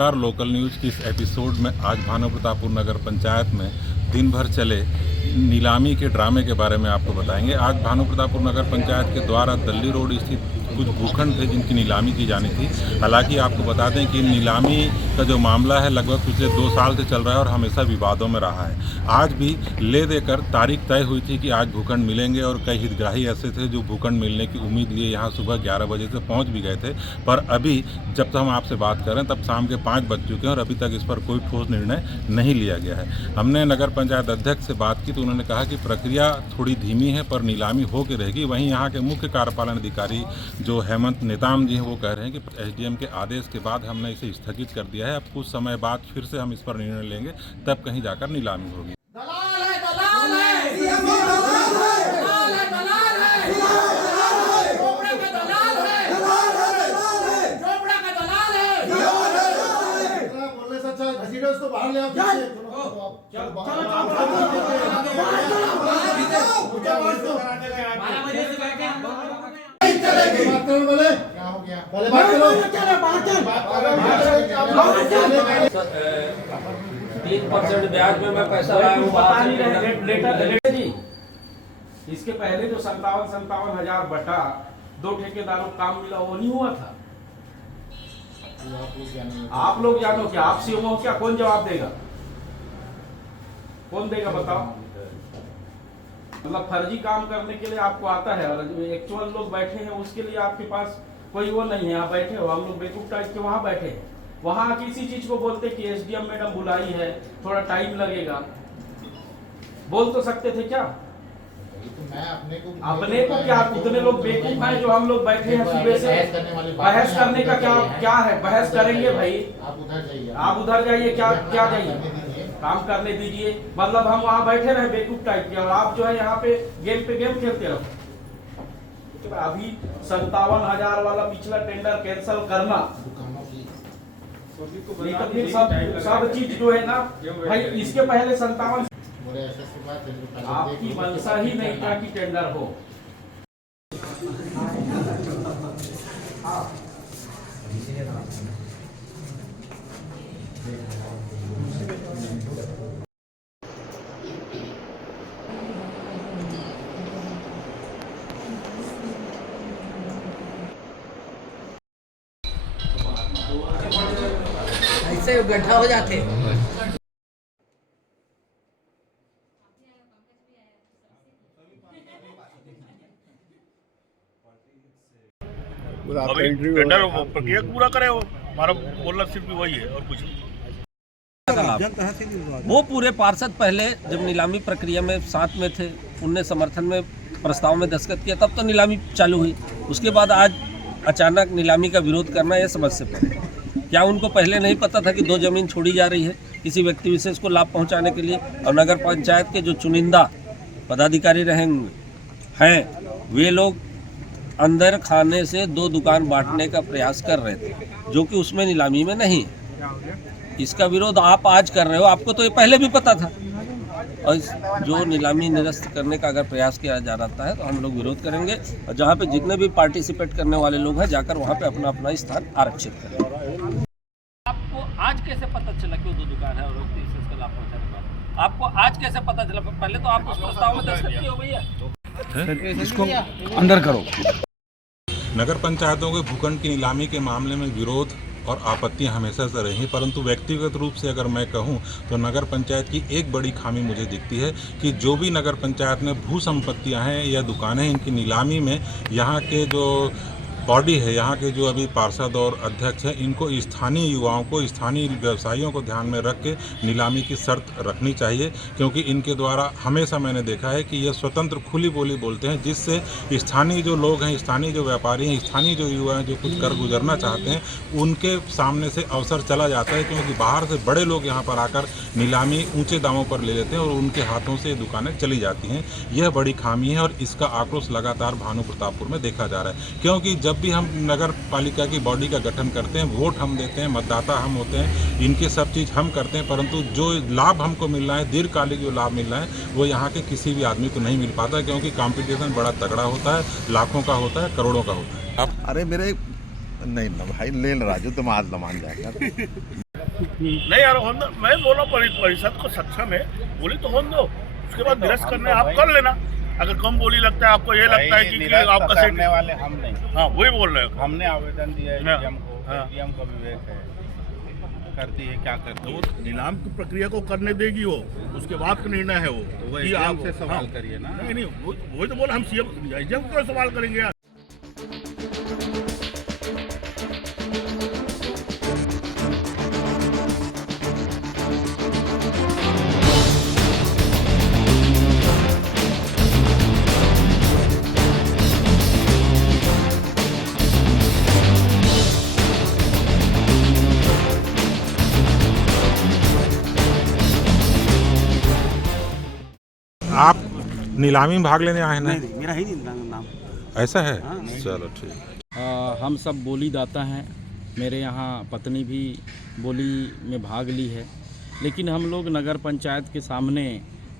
नमस्कार। Local news की इस एपिसोड में आज भानु प्रतापपुर नगर पंचायत में दिन भर चले नीलामी के ड्रामे के बारे में आपको बताएंगे। आज भानु प्रतापपुर नगर पंचायत के द्वारा दल्ली रोड स्थित कुछ भूखंड थे जिनकी नीलामी की जानी थी। हालांकि आपको बता दें कि नीलामी का जो मामला है लगभग पिछले 2 साल से चल रहा है और हमेशा विवादों में रहा है। आज भी ले देकर तारीख तय हुई थी कि आज भूखंड मिलेंगे और कई हितग्राही ऐसे थे जो भूखंड मिलने की उम्मीद लिए यहाँ सुबह 11 बजे से पहुँच भी गए थे। पर अभी जब तक हम आपसे बात कर रहे हैं तब शाम के 5 बज चुके हैं और अभी तक इस पर कोई ठोस निर्णय नहीं लिया गया है। हमने नगर पंचायत अध्यक्ष से बात की तो उन्होंने कहा कि प्रक्रिया थोड़ी धीमी है पर नीलामी हो के रहेगी। वहीं यहाँ के मुख्य कार्यपालन अधिकारी जो हेमंत नेताम जी हैं वो कह रहे हैं कि एसडीएम के आदेश के बाद हमने इसे स्थगित कर दिया है। अब कुछ समय बाद फिर से हम इस पर निर्णय लेंगे, तब कहीं जाकर नीलामी होगी। ब्याज में मैं पैसा लाया हूँ, बता नहीं रहे जी। इसके पहले जो 57,000 बटा 2 ठेकेदारों को काम मिला वो नहीं हुआ था। आप लोग जानो क्या, आप सीएम हो क्या, कौन जवाब देगा, कौन देगा बताओ। मतलब फर्जी काम करने के लिए आपको आता है और जो एक्चुअल लोग बैठे हैं उसके लिए आपके पास कोई वो नहीं है। आप बैठे हो, हम लोग बेवकूफ टाइप के वहाँ बैठे हैं। वहाँ किसी चीज को बोलते कि एसडीएम मैडम बुलाई है, थोड़ा टाइम लगेगा, बोल तो सकते थे क्या। तो मैं अपने को क्या, उतने लोग बेवकूफ हैं जो हम लोग बैठे हैं सुबह से। बहस करने का क्या है, बहस करेंगे भाई, आप उधर जाइए, क्या जाइए, काम करने दीजिए। मतलब हम वहाँ बैठे रहे बेवकूफ टाइप के और आप जो है यहाँ पे गेम खेलते रहो। अभी 57,000 वाला पिछला टेंडर कैंसिल करना, सब चीज जो है ना भाई, इसके पहले 57 आपकी मंशा ही नहीं था कि टेंडर हो। ऐसे गड्ढा हो जाते। अभी टेंडर प्रक्रिया पूरा करे, वो हमारा बोलना सिर्फ वही है और कुछ नहीं। वो पूरे पार्षद पहले जब नीलामी प्रक्रिया में साथ में थे, उनने समर्थन में प्रस्ताव में दस्तखत किया, तब तो नीलामी चालू हुई। उसके बाद आज अचानक नीलामी का विरोध करना यह समझ से पड़े। क्या उनको पहले नहीं पता था कि 2 जमीन छोड़ी जा रही है किसी व्यक्ति विशेष को लाभ पहुंचाने के लिए, और नगर पंचायत के जो चुनिंदा पदाधिकारी हैं वे लोग अंदर खाने से 2 दुकान बांटने का प्रयास कर रहे थे, जो कि उसमें नीलामी में नहीं है। इसका विरोध आप आज कर रहे हो, आपको तो ये पहले भी पता था। और जो नीलामी निरस्त करने का अगर प्रयास किया जा रहा है तो हम लोग विरोध करेंगे, और जहाँ पे जितने भी पार्टिसिपेट करने वाले लोग हैं जाकर वहाँ पे अपना अपना स्थान आरक्षित करेंगे। आपको आज कैसे पता चला कि वो 2 दुकान है और व्यक्ति विशेष का लाभ पहुँचाने वाला? आपको आज कैसे पता चला? पहले तो आप उस प्रस्ताव में दस्तखत किए हो भैया, इसको अंदर करो। नगर पंचायतों के भूखंड की नीलामी के मामले में विरोध और आपत्तियां हमेशा से रही, परंतु व्यक्तिगत रूप से अगर मैं कहूं तो नगर पंचायत की एक बड़ी खामी मुझे दिखती है कि जो भी नगर पंचायत में भू संपत्तियां हैं या दुकानें हैं, इनकी नीलामी में यहाँ के जो बॉडी है, यहाँ के जो अभी पार्षद और अध्यक्ष हैं, इनको स्थानीय युवाओं को, स्थानीय व्यवसायियों को ध्यान में रख के नीलामी की शर्त रखनी चाहिए, क्योंकि इनके द्वारा हमेशा मैंने देखा है कि ये स्वतंत्र खुली बोली बोलते हैं, जिससे स्थानीय जो लोग हैं, स्थानीय जो व्यापारी हैं, स्थानीय जो युवा हैं जो कुछ कर गुजरना चाहते हैं, उनके सामने से अवसर चला जाता है, क्योंकि बाहर से बड़े लोग यहाँ पर आकर नीलामी ऊँचे दामों पर ले लेते हैं और उनके हाथों से दुकानें चली जाती हैं। यह बड़ी खामी है और इसका आक्रोश लगातार भानु प्रतापपुर में देखा जा रहा है, क्योंकि जब भी हम नगर पालिका की बॉडी का गठन करते हैं, वोट हम देते हैं, मतदाता हम होते हैं, इनके सब चीज़ हम करते हैं, परंतु जो लाभ हमको मिल रहा है, दीर्घकालिक जो लाभ मिल रहा है, वो यहाँ के किसी भी आदमी को नहीं मिल पाता, क्योंकि कंपटीशन बड़ा तगड़ा होता है, लाखों का होता है, करोड़ों का होता है। अरे मेरे नहीं ना भाई, ले राजू तुम आज लमान जाएगा। नहीं यार मैं बोल रहा हूँ परिषद को सक्षम है, बोली तो होने दो, उसके बाद निरस्त करने आप कर लेना। अगर कम बोली लगता है आपको, ये लगता है कि आपका करने वाले हम नहीं, हाँ वही बोल रहे हो। हमने आवेदन दिया है डीएम को, हाँ। डीएम का विवेक है, करती है क्या करती है। तो नीलाम की प्रक्रिया को करने देगी वो, उसके बाद का निर्णय है वो। तो वही कि आप से सवाल हाँ, करिए ना। नहीं वही तो बोला, हम सीएम को सवाल करेंगे यार। आप नीलामी में भाग लेने आए हैं ना? नहीं मेरा ही नहीं नाम। ऐसा है, चलो ठीक। हम सब बोली दाता हैं, मेरे यहाँ पत्नी भी बोली में भाग ली है, लेकिन हम लोग नगर पंचायत के सामने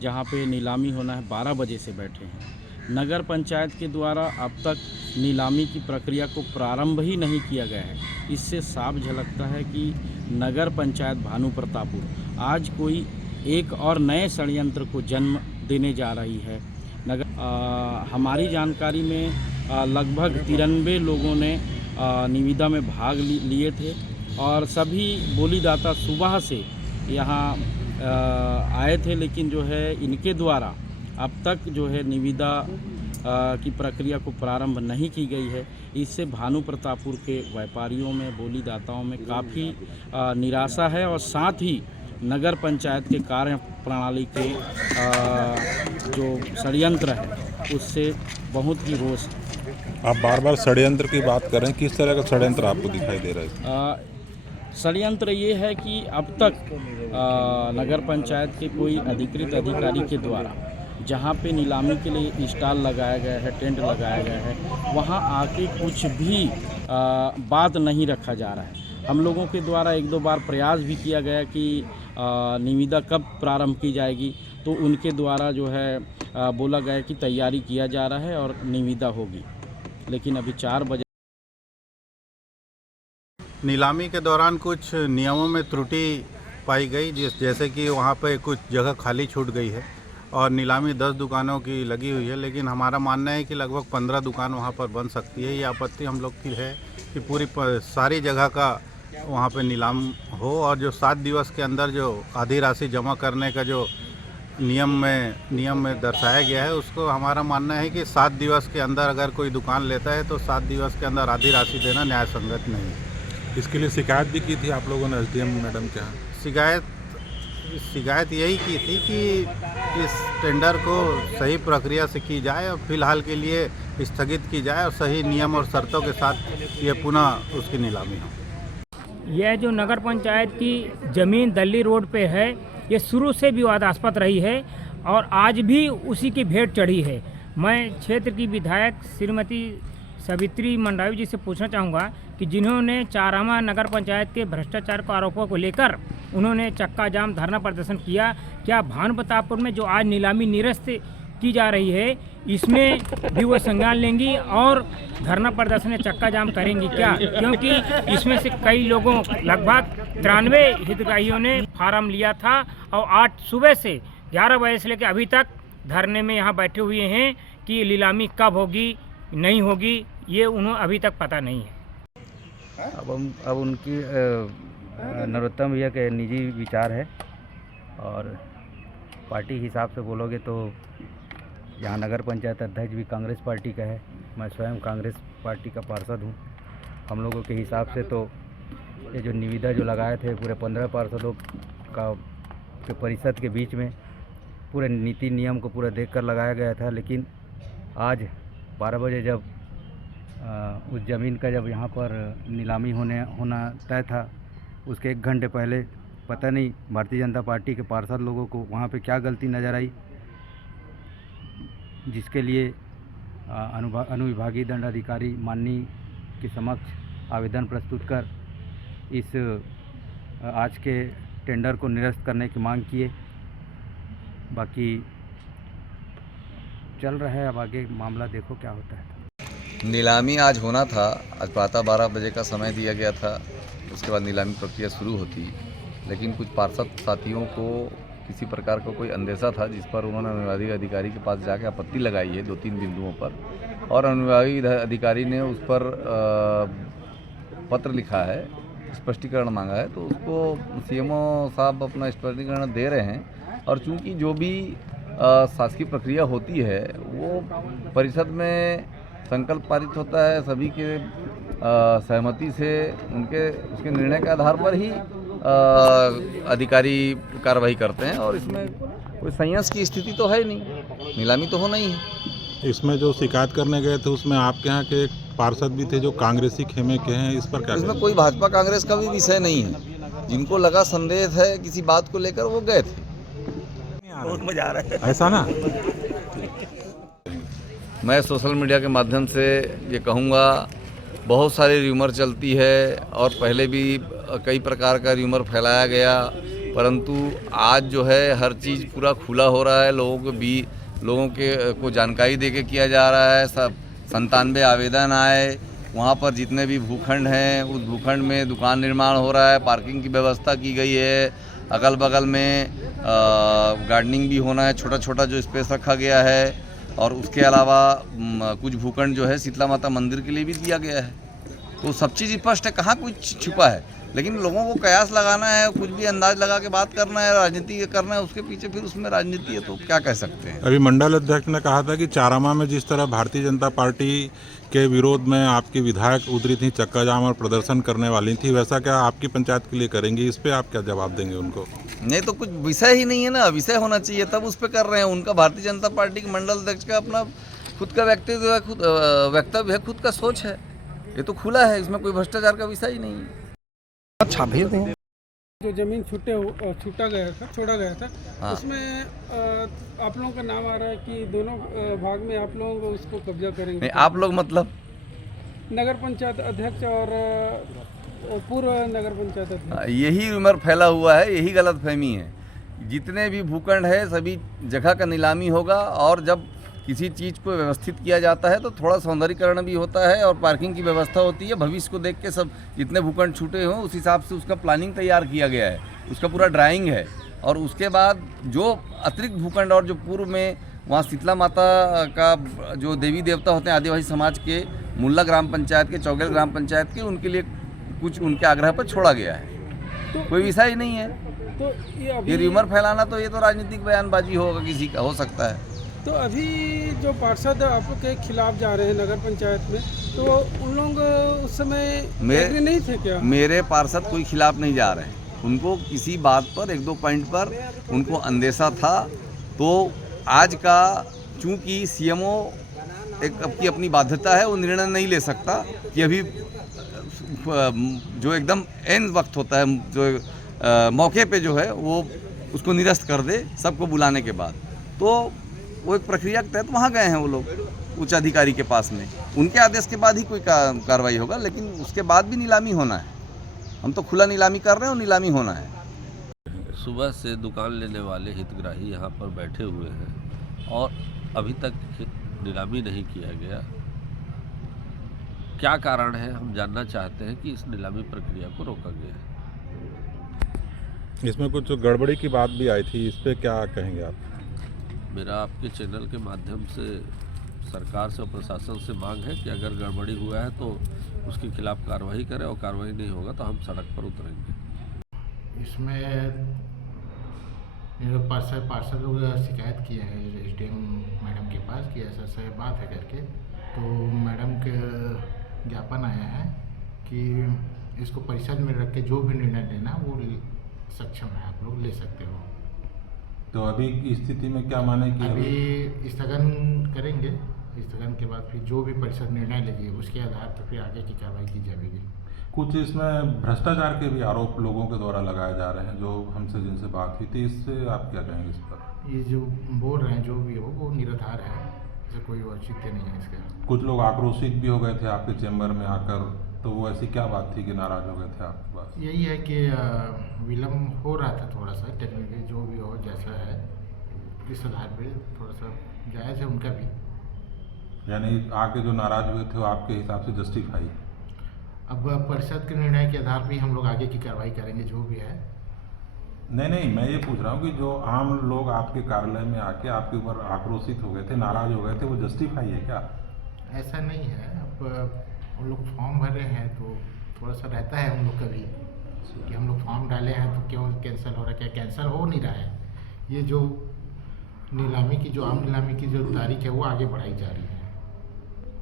जहाँ पे नीलामी होना है 12 बजे से बैठे हैं। नगर पंचायत के द्वारा अब तक नीलामी की प्रक्रिया को प्रारंभ ही नहीं किया गया है। इससे साफ झलकता है कि नगर पंचायत भानु प्रतापपुर आज कोई एक और नए षड्यंत्र को जन्म देने जा रही है। हमारी जानकारी में लगभग 93 लोगों ने निविदा में भाग लिए थे और सभी बोलीदाता सुबह से यहाँ आए थे, लेकिन जो है इनके द्वारा अब तक जो है निविदा की प्रक्रिया को प्रारंभ नहीं की गई है। इससे भानु प्रतापपुर के व्यापारियों में, बोलीदाताओं में काफ़ी निराशा है और साथ ही नगर पंचायत के कार्य प्रणाली के जो षड्यंत्र है उससे बहुत ही रोष है। आप बार बार षड्यंत्र की बात कर रहे हैं, किस तरह का षड्यंत्र आपको दिखाई दे रहा है? षड्यंत्र ये है कि अब तक नगर पंचायत के कोई अधिकृत अधिकारी के द्वारा जहाँ पे नीलामी के लिए स्टॉल लगाया गया है, टेंट लगाया गया है, वहाँ आके कुछ भी बात नहीं रखा जा रहा है। हम लोगों के द्वारा 1-2 बार प्रयास भी किया गया कि निविदा कब प्रारंभ की जाएगी, तो उनके द्वारा जो है बोला गया कि तैयारी किया जा रहा है और निविदा होगी, लेकिन अभी 4 बजे। नीलामी के दौरान कुछ नियमों में त्रुटि पाई गई, जैसे कि वहाँ पे कुछ जगह खाली छूट गई है और नीलामी 10 दुकानों की लगी हुई है, लेकिन हमारा मानना है कि लगभग 15 दुकान वहाँ पर बन सकती है। ये आपत्ति हम लोग की है कि पूरी सारी जगह का वहाँ पे नीलाम हो और जो 7 दिवस के अंदर जो आधी राशि जमा करने का जो नियम में दर्शाया गया है, उसको हमारा मानना है कि 7 दिवस के अंदर अगर कोई दुकान लेता है तो 7 दिवस के अंदर आधी राशि देना न्याय संगत नहीं है। इसके लिए शिकायत भी की थी आप लोगों ने एसडीएम मैडम के यहाँ? शिकायत यही की थी कि इस टेंडर को सही प्रक्रिया से की जाए और फिलहाल के लिए स्थगित की जाए और सही नियम और शर्तों के साथ ये पुनः उसकी नीलामी हो। यह जो नगर पंचायत की ज़मीन दिल्ली रोड पे है, ये शुरू से विवादास्पद रही है और आज भी उसी की भेंट चढ़ी है। मैं क्षेत्र की विधायक श्रीमती सावित्री मंडावी जी से पूछना चाहूँगा कि जिन्होंने चारामा नगर पंचायत के भ्रष्टाचार के आरोपों को लेकर उन्होंने चक्का जाम धरना प्रदर्शन किया, क्या भानु प्रतापपुर में जो आज नीलामी निरस्त की जा रही है इसमें भी वो संज्ञान लेंगी और धरना प्रदर्शन चक्का जाम करेंगी क्या? क्योंकि इसमें से कई लोगों, लगभग 93 हितग्राहियों ने फार्म लिया था और आज सुबह से 11 बजे से लेकर अभी तक धरने में यहाँ बैठे हुए हैं कि नीलामी कब होगी, नहीं होगी, ये उन्हें अभी तक पता नहीं है। अब उनकी नरोत्तम भैया के निजी विचार है और पार्टी हिसाब से बोलोगे तो यहाँ नगर पंचायत अध्यक्ष भी कांग्रेस पार्टी का है, मैं स्वयं कांग्रेस पार्टी का पार्षद हूँ। हम लोगों के हिसाब से तो ये जो निविदा जो लगाए थे पूरे 15 पार्षदों का के परिषद के बीच में पूरे नीति नियम को पूरा देखकर लगाया गया था, लेकिन आज 12 बजे जब उस ज़मीन का जब यहाँ पर नीलामी होना तय था, उसके 1 घंटे पहले पता नहीं भारतीय जनता पार्टी के पार्षद लोगों को वहाँ पे क्या गलती नज़र आई, जिसके लिए अनुविभागीय दंडाधिकारी माननीय के समक्ष आवेदन प्रस्तुत कर इस आज के टेंडर को निरस्त करने की मांग किए। बाकी चल रहा है, अब आगे मामला देखो क्या होता है। नीलामी आज होना था, आज प्रातः 12 बजे का समय दिया गया था, उसके बाद नीलामी प्रक्रिया शुरू होती। लेकिन कुछ पार्षद साथियों को किसी प्रकार का कोई अंदेशा था, जिस पर उन्होंने अनुविभागीय अधिकारी के पास जाकर आपत्ति लगाई है 2-3 बिंदुओं पर, और अनुविभागीय अधिकारी ने उस पर पत्र लिखा है, स्पष्टीकरण मांगा है। तो उसको सीएमओ साहब अपना स्पष्टीकरण दे रहे हैं। और चूंकि जो भी शासकीय प्रक्रिया होती है वो परिषद में संकल्प पारित होता है, सभी के सहमति से उसके निर्णय के आधार पर ही अधिकारी कार्रवाई करते हैं, और इसमें कोई संयंत्र की स्थिति तो है नहीं, नीलामी तो होना ही है। इसमें जो शिकायत करने गए थे उसमें आपके यहाँ के एक पार्षद भी थे जो कांग्रेसी खेमे के हैं, इस पर क्या इसमें कोई भाजपा कांग्रेस का भी विषय नहीं है। जिनको लगा संदेह है किसी बात को लेकर वो गए थे। बहुत मजा आ रहा है ऐसा ना। मैं सोशल मीडिया के माध्यम से ये कहूँगा, बहुत सारी र्यूमर चलती है और पहले भी कई प्रकार का र्यूमर फैलाया गया, परंतु आज जो है हर चीज़ पूरा खुला हो रहा है। लोगों को जानकारी देके किया जा रहा है। सब 97 आवेदन आए, वहाँ पर जितने भी भूखंड हैं उस भूखंड में दुकान निर्माण हो रहा है, पार्किंग की व्यवस्था की गई है, अगल बगल में गार्डनिंग भी होना है, छोटा छोटा जो स्पेस रखा गया है। और उसके अलावा कुछ भूखंड जो है शीतला माता मंदिर के लिए भी दिया गया है। तो सब चीज़ स्पष्ट है, कहाँ कुछ छिपा है। लेकिन लोगों को कयास लगाना है, कुछ भी अंदाज लगा के बात करना है, राजनीति करना है, उसके पीछे फिर उसमें राजनीति है, तो क्या कह सकते हैं। अभी मंडल अध्यक्ष ने कहा था कि चारामा में जिस तरह भारतीय जनता पार्टी के विरोध में आपकी विधायक उतरी थी, चक्का जाम और प्रदर्शन करने वाली थी, वैसा क्या आपकी पंचायत के लिए करेंगे? इस पे आप क्या जवाब देंगे उनको? नहीं तो कुछ विषय ही नहीं है ना, विषय होना चाहिए तब उस पर कर रहे हैं। उनका भारतीय जनता पार्टी के मंडल अध्यक्ष का अपना खुद का वक्तव्य है, खुद का सोच है, ये तो खुला है, इसमें कोई भ्रष्टाचार का विषय ही नहीं है। अच्छा भेज दें। जो जमीन छोड़ा गया था हाँ। उसमें आप लोगों का नाम आ रहा है कि दोनों भाग में आप लोग उसको कब्जा करेंगे। नहीं, आप लोग मतलब नगर पंचायत अध्यक्ष और पूर्व नगर पंचायत अध्यक्ष। यही रूमर फैला हुआ है, यही गलतफहमी है। जितने भी भूखंड है सभी जगह का नीलामी होगा, और जब किसी चीज़ को व्यवस्थित किया जाता है तो थोड़ा सौंदर्यीकरण भी होता है और पार्किंग की व्यवस्था होती है। भविष्य को देख के सब जितने भूखंड छूटे हों उस हिसाब से उसका प्लानिंग तैयार किया गया है, उसका पूरा ड्राइंग है। और उसके बाद जो अतिरिक्त भूखंड और जो पूर्व में वहाँ शीतला माता का जो देवी देवता होते हैं आदिवासी समाज के, मुल्ला ग्राम पंचायत के, चौगेल ग्राम पंचायत के, उनके लिए कुछ उनके आग्रह पर छोड़ा गया है। तो कोई विषय ही नहीं है। तो ये र्यूमर फैलाना तो ये तो राजनीतिक बयानबाजी होगा, किसी का हो सकता है। तो अभी जो पार्षद आप लोग के खिलाफ जा रहे हैं नगर पंचायत में, तो उन लोग उस समय एग्री नहीं थे क्या? मेरे पार्षद कोई खिलाफ नहीं जा रहे हैं। उनको किसी बात पर 1-2 पॉइंट पर उनको अंदेशा था। तो आज का चूंकि सीएमओ की अपनी बाध्यता है, वो निर्णय नहीं ले सकता कि अभी जो एकदम एंड वक्त होता है, जो मौके पे जो है वो उसको निरस्त कर दे सबको बुलाने के बाद। तो वो एक प्रक्रिया के तहत वहाँ गए हैं वो लोग उच्च अधिकारी के पास में, उनके आदेश के बाद ही कोई कार्रवाई होगा। लेकिन उसके बाद भी नीलामी होना है। हम तो खुला नीलामी कर रहे हैं और नीलामी होना है। सुबह से दुकान लेने वाले हितग्राही यहाँ पर बैठे हुए हैं और अभी तक नीलामी नहीं किया गया। क्या कारण है, हम जानना चाहते हैं कि इस नीलामी प्रक्रिया को रोका गया है। इसमें कुछ गड़बड़ी की बात भी आई थी, इस पे क्या कहेंगे आप? मेरा आपके चैनल के माध्यम से सरकार से और प्रशासन से मांग है कि अगर गड़बड़ी हुआ है तो उसके खिलाफ कार्रवाई करें, और कार्रवाई नहीं होगा तो हम सड़क पर उतरेंगे। इसमें पार्षद लोग शिकायत किए हैं एसडीएम मैडम के पास कि ऐसा ऐसा बात है करके। तो मैडम के ज्ञापन आया है कि इसको परिषद में रख के जो भी निर्णय लेना वो सक्षम है, आप लोग ले सकते हो। तो अभी की स्थिति में क्या माने कि अभी स्थगन करेंगे, स्थगन के बाद फिर जो भी परिषद निर्णय लेगी उसके आधार पर फिर आगे की कार्रवाई की जाएगी। कुछ इसमें भ्रष्टाचार के भी आरोप लोगों के द्वारा लगाए जा रहे हैं, जो हमसे जिनसे बात हुई थी, इससे आप क्या कहेंगे इस पर? ये जो बोल रहे हैं जो भी हो वो निराधार है, इससे कोई औचित्य नहीं है इसका। कुछ लोग आक्रोशित भी हो गए थे आपके चैम्बर में आकर, तो वो ऐसी क्या बात थी कि नाराज हो गए थे आपके पास? यही है कि विलम्ब हो रहा था थोड़ा सा, टेक्निकली जो भी हो जैसा है इस आधार पे थोड़ा सा जायज़ है उनका भी। यानी आके जो नाराज हुए थे वो आपके हिसाब से जस्टिफाई? अब परिषद के निर्णय के आधार पर हम लोग आगे की कार्रवाई करेंगे जो भी है। नहीं, मैं ये पूछ रहा हूँ कि जो आम लोग आपके कार्यालय में आके आपके ऊपर आक्रोशित हो गए थे, नाराज हो गए थे, वो जस्टिफाई है क्या? ऐसा नहीं है। अब उन लोग फॉर्म भर रहे हैं तो थोड़ा सा रहता है उन लोग का भी कि हम लोग फॉर्म डाले हैं तो क्यों कैंसिल हो रहा है। क्या कैंसिल हो नहीं रहा है, ये जो नीलामी की जो आम नीलामी की जो तारीख है वो आगे बढ़ाई जा रही है।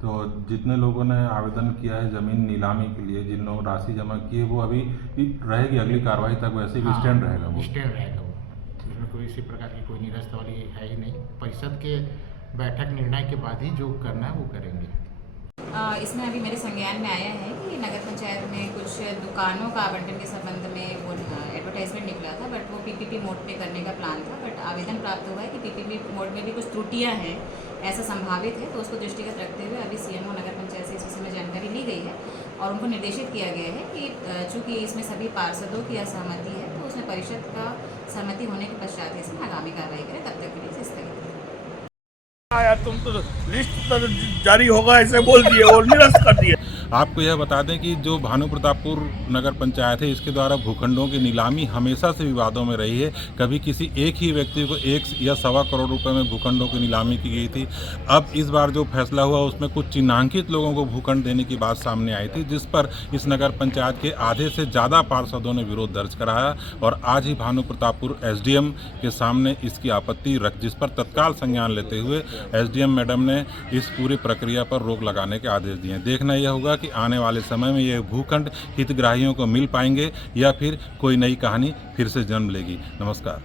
तो जितने लोगों ने आवेदन किया है ज़मीन नीलामी के लिए, जिन लोगों ने राशि जमा की है, वो अभी रहेगी अगली कार्रवाई तक वैसे भी स्टैंड रहेगा वो? स्टैंड रहेगा वो, इसमें कोई इसी प्रकार की कोई निरस्त वाली है ही नहीं। परिषद के बैठक निर्णय के बाद ही जो करना है वो करेंगे। इसमें अभी मेरे संज्ञान में आया है कि नगर पंचायत में कुछ दुकानों का आवंटन के संबंध में वो एडवर्टाइजमेंट निकला था, बट वो पीपीपी मोड पे करने का प्लान था। बट आवेदन प्राप्त हुआ है कि पीपीपी मोड में भी कुछ त्रुटियां हैं, ऐसा संभावित है। तो उसको दृष्टिगत रखते हुए अभी सीएमओ नगर पंचायत से इस विषय में जानकारी ली गई है और उनको निर्देशित किया गया है कि चूँकि इसमें सभी पार्षदों की असहमति है तो उसमें परिषद का सहमति होने के पश्चात इसमें आगामी कार्रवाई करें, तब तक के लिए स्थगित। यार तुम तो लिस्ट जारी होगा ऐसे बोल दिए और निरस्त कर दिए। आपको यह बता दें कि जो भानु प्रतापपुर नगर पंचायत है, इसके द्वारा भूखंडों की नीलामी हमेशा से विवादों में रही है। कभी किसी एक ही व्यक्ति को 1 या सवा करोड़ रुपए में भूखंडों की नीलामी की गई थी। अब इस बार जो फैसला हुआ उसमें कुछ चिन्हांकित लोगों को भूखंड देने की बात सामने आई थी, जिस पर इस नगर पंचायत के आधे से ज़्यादा पार्षदों ने विरोध दर्ज कराया और आज ही भानु प्रतापपुर एसडीएम के सामने इसकी आपत्ति रख, जिस पर तत्काल संज्ञान लेते हुए एसडीएम मैडम ने इस पूरी प्रक्रिया पर रोक लगाने के आदेश दिए। देखना यह होगा कि आने वाले समय में ये भूखंड हितग्राहियों को मिल पाएंगे या फिर कोई नई कहानी फिर से जन्म लेगी। नमस्कार।